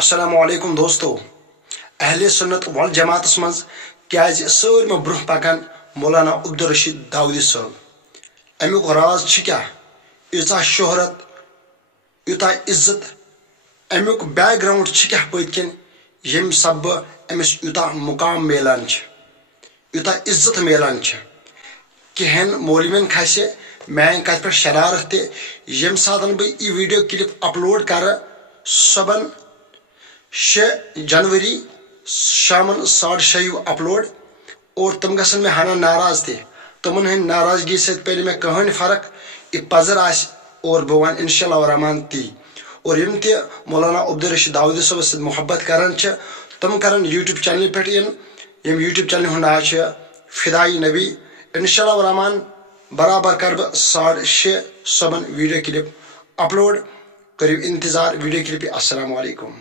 अस्सलामुअलैकुम दोस्तों अहले सुन्नत वल जमात मज क्या सारे ब्रोह पकान मौलाना अब्दुलरशीद दाऊदी साहब अमुक राज क्या यूता शोहरत यूता इज्जत अमुक बैकग्राउंड क्या पत्किन यम सब अमिस यूता मुकाम मिलान यूता इज्जत मिलान कहन मौलविन खसे मान कत पे शरारत यम सात बह यह वीडियो क्लिप अपलोड कर सबन 6 जनवरी शामन 6:30 अपलोड और तुम गसन में हना नाराज थे तुमन हंद नाराजगी से पे मे कहन फर्क यह पजर आस और बह वन इंशाअल्लाह रहमान ती और यम ते मौलाना अब्दुलरशीद दाऊदी साहब सद मोहब्बत करान तुम करन यूट्यूब चैनल पे यम यूट्यूब चैनल हुंद नाव फिदाई नबी इंशाअल्लाह रहमान बराबर कर बह 6:30 सबन वीडियो क्लिप अपलोड करियो इंतजार वीडियो क्लिप। अस्सलाम वालेकुम।